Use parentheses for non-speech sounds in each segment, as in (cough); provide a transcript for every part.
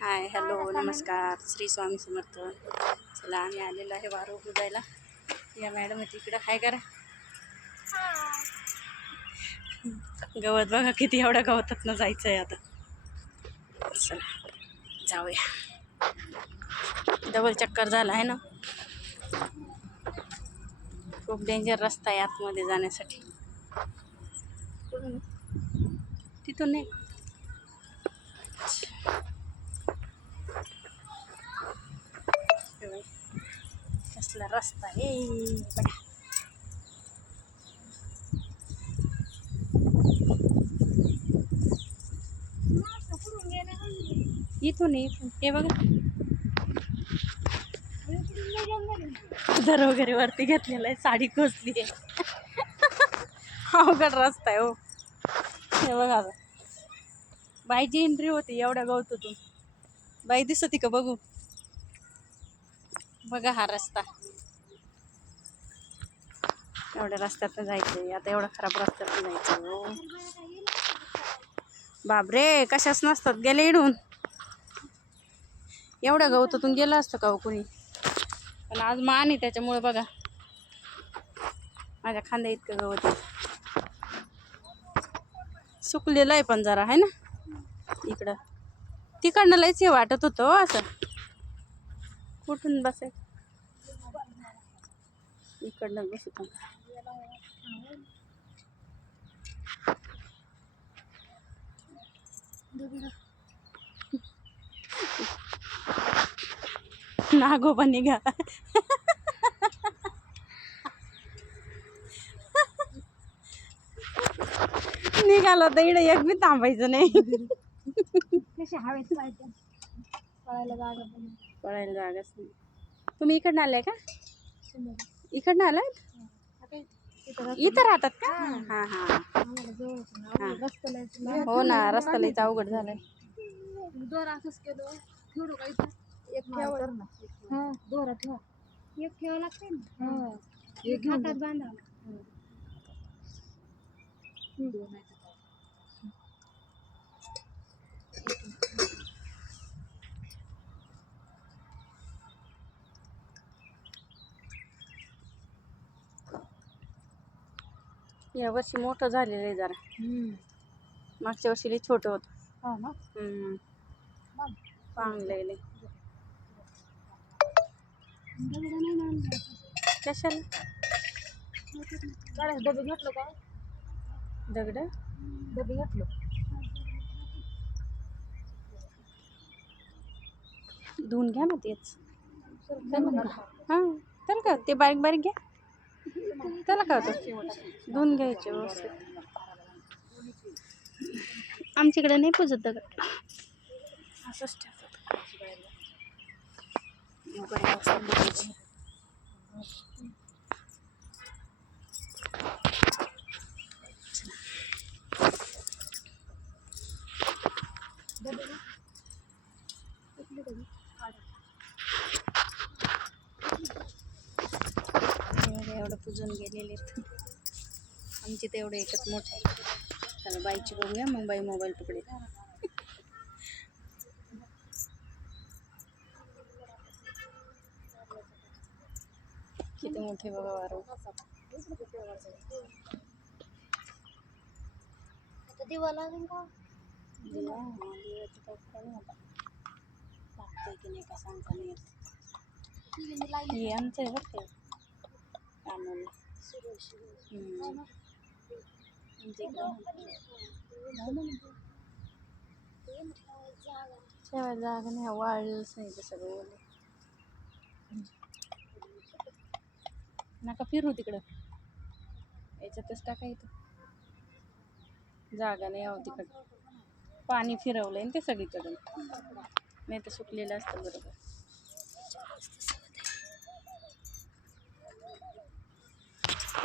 Hi hello नमस्कार. श्री स्वामी समर्थ. चला आम्ही आलेलो आहे वारू पुजायला या मॅडम तिकडं हाय करा. गवत बघा किती एवढ्या गवतात ना जायचं आहे आता. चला जाऊया. डबल चक्कर झाला आहे ना? खूप डेंजर रस्ता आहे आतमध्ये जाण्यासाठी? तिथून नाही. कसला रस्ता आहे बघा इथून इथून हे बघा दर वगैरे वरती घेतलेला आहे साडी खोचली आहे अवघड रस्ता आहे हो हे बघा. बाईची एंट्री होती एवढ्या गवतातून बाई दिसती का बघू बघा हा रस्ता. एवढ्या रस्त्यातनं जायचंय. आता एवढा खराब रस्त्यात जायचं हो. बापरे कशाच नसतात गेले इडून. एवढ्या गवतातून गेलं असतं का हो कुणी? पण आज मान आहे त्याच्यामुळे बघा. माझ्या खांद्या इतकं गवत आहे. सुकलेलं आहे पण जरा आहे ना? इकडं. तिकडनं लयच हे वाटत होतं हो असं. कुठून बसायचं? इकडनं बसत नागोबा निघा निघाला तर इकडे एक बी थांबायचं नाही. पळायला जागा पण पळायला जागाच नाही. तुम्ही इकडनं आलाय का? इकडनं आलाय? इथं राहतात का? हां हां. ना. हो रस्ता लईच अवघड झालाय. असंच केलं ठेवू का इथं एक ठेवा ना? हा. दोरा ठेवा एक ठेवा लागते ना एक हातात बांधा या वर्षी मोठं झालेलं आहे जरा. मागच्या वर्षी लई छोटं होतं. हा ना? हम्म. चांगलं कशाला? गाड्या डबे घेतलं का? दगड? डबे घेतलं. धुवून घ्या ना तेच. हां काय होतं? ते बारीक बारीक घ्या. त्याला काय होतं? धुवून घ्यायचे व्यवस्थित. आमच्याकडे नाही पुजत दगड. असंच ठेवतात. वगैरे व्यवस्थित पुजून गेलेले आहेत. आमची तर एवढं एकच मोठं चला बाईची बघूया मग बाई मोबाईल पकडे किती मोठे बघा वारो. आता दिवा लागेल का? हा, दिव्याचं काही नाही आता. लागतंय की नाही का सांगता नाही येत. आमचं आहे बरं कानून ठेवायला जागा नाही वाळलंच नाही ते सगळं. ओलं. नका फिरू तिकडं. याच्यातच टाका इथं. जागा नाही आहो तिकडं. पाणी फिरवलंय ना ते सगळीकडून. नाही तर सुकलेलं असतं बरोबर.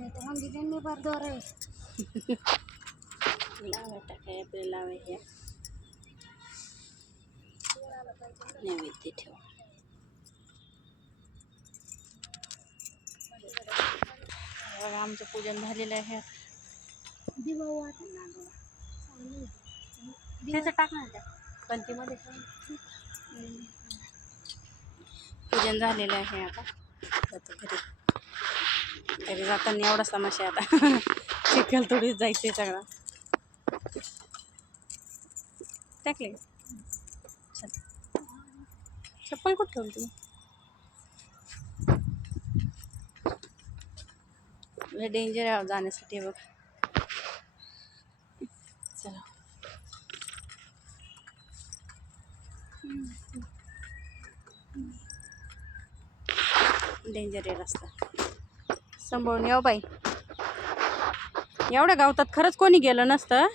बीड दिले मी भर दोर आहे लावा टाकाय आपले लावा ह्या नैवेद्य ठेवा बघा आमचं पूजन झालेलं आहे दिवा वाट त्याचं टाक ना त्या पूजन झालेलं आहे आता घरी. तरी जाताना एवढा समस्या आता. चिखल थोडीच जायचे सगळा. टाकले चल. चप्पल कुठं ठेवली तुम्ही? डेंजर आहे जाण्यासाठी बघ. चला. डेंजर आहे रस्ता. सांभाळून येऊ बाई. एवढ्या गावतात खरंच कोणी गेलं नसतं.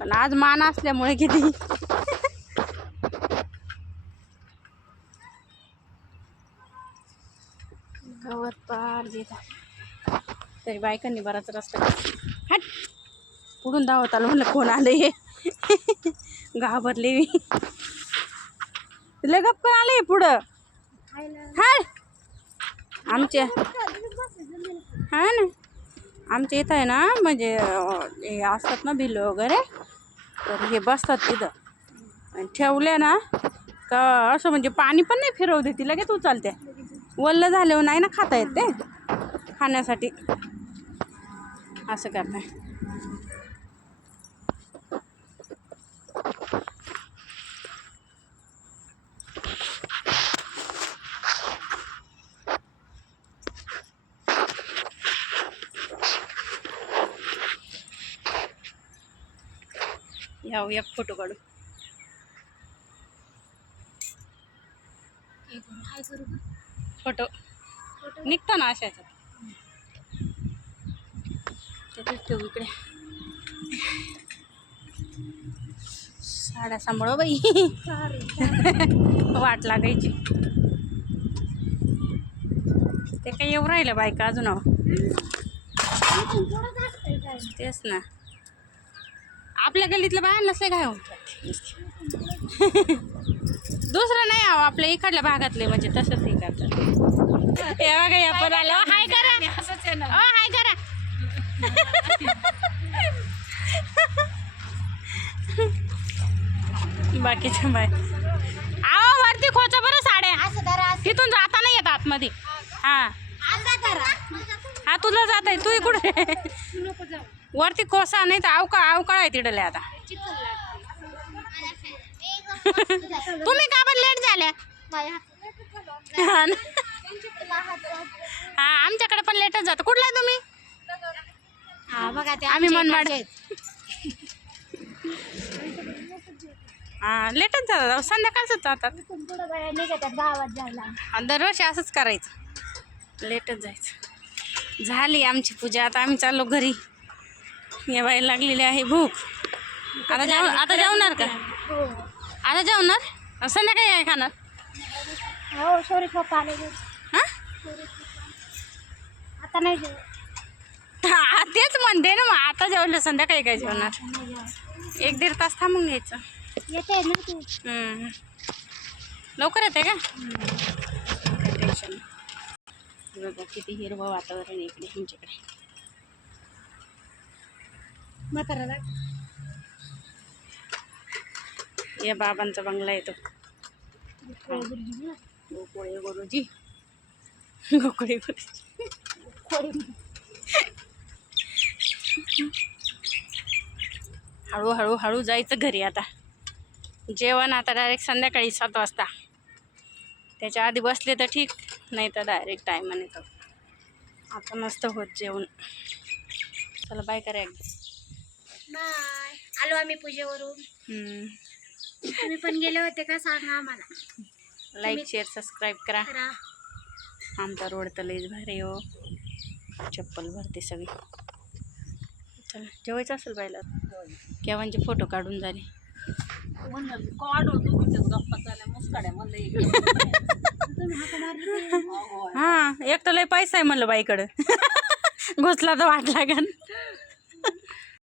पण आज मान असल्यामुळे किती. गवत पार तरी बायकांनी बराच रस्ता हट. पुढून धावत आलो म्हणलं कोण आले घाबरले मी. लय गप्प आले पुढं. हाय. आमच्या हा ना? आमच्या इथं आहे ना म्हणजे हे असतात ना बिल वगैरे तर हे बसतात तिथं. आणि ठेवले ना का असं म्हणजे पाणी पण नाही फिरवू देते लगेच उचलते वल्ल झाल्यावर नाही ना खाता येत ते खाण्यासाठी. असं करताय. याव एक फोटो काढू. फोटो. निघतो ना अशा ह्याच्यात ठेवू इकडे. साड्या सांभाळो बाई. वाट लागायची. ते काही येऊ राहिलं बायका अजून. अहो. तेच ना. आपल्या गल्लीतल्या बायांना नसले काय हो दुसरं नाही आहो आपल्या इकडल्या भागातले म्हणजे तसंच हे करतात. हे बघा या पण आलं हाय करा. ओ हाय करा. बाकीच्या बाय. आहो वरती खोचा बरं साड्या. तिथून जाता नाही येत आतमध्ये. हा. हा तुला जात आहे तू इकडे तू नको जाऊ. वरती कोसा नाही तर अवकाळ अवकाळ आहे तिडले आता. (laughs) तुम्ही का पण लेट झाल्या? हा ना? हा आमच्याकडे पण लेटच जातं कुठला आहे तुम्ही? हा बघा ते आम्ही आमच्या मनमाड. इकडचे आहेत. (laughs) हा लेटच जातात संध्याकाळच जातात इथून पुढं बाया निघतात गावात जायला आणि दरवर्षी असंच करायचं. लेटच जायचं. झाली आमची पूजा. आता आम्ही चाललो घरी. या बाई लागलेली आहे भूक. आता जेव आता जेवणार का? हो. आता जेवणार? संध्याकाळी काय खाणार? हो सॉरी पप्पा आले हां? आता नाही जेवत. हा, तेच म्हणते ना मग. आता जेवलं संध्याकाळी काय जेवणार. एक दीड तास थांबून घ्यायचं. येते ना तू हम्म. लवकर येते का? टेन्शन. बघा किती हिरवं वातावरण आहे इकडे आमच्याकडे म्हाताराला या बाबांचा बंगला येतो गोकुळे गुरुजी गोकुळे गुरुजी. हळूहळू हळू जायचं घरी आता. जेवण आता डायरेक्ट संध्याकाळी सात वाजता. त्याच्या आधी बसले तर ठीक नाही तर डायरेक्ट टायमाने तर आता नसतं होत जेवण. चला बाय करा एकदा. बाय. आलो आम्ही पूजेवरून. हम्म. तुम्ही पण गेले होते का सांगा आम्हाला. लाईक शेअर सबस्क्राईब करा. करा. आमचा रोड तर लईच भारी हो. चप्पल भरते सगळी. चला जेवायचं असेल पाहिलं केव्हांचे फोटो काढून झाले तुम्ही हाका मारली हां एक तर लय पैसा आहे म्हणलं बाईकडं. (laughs) घुसला तर वाट लागन.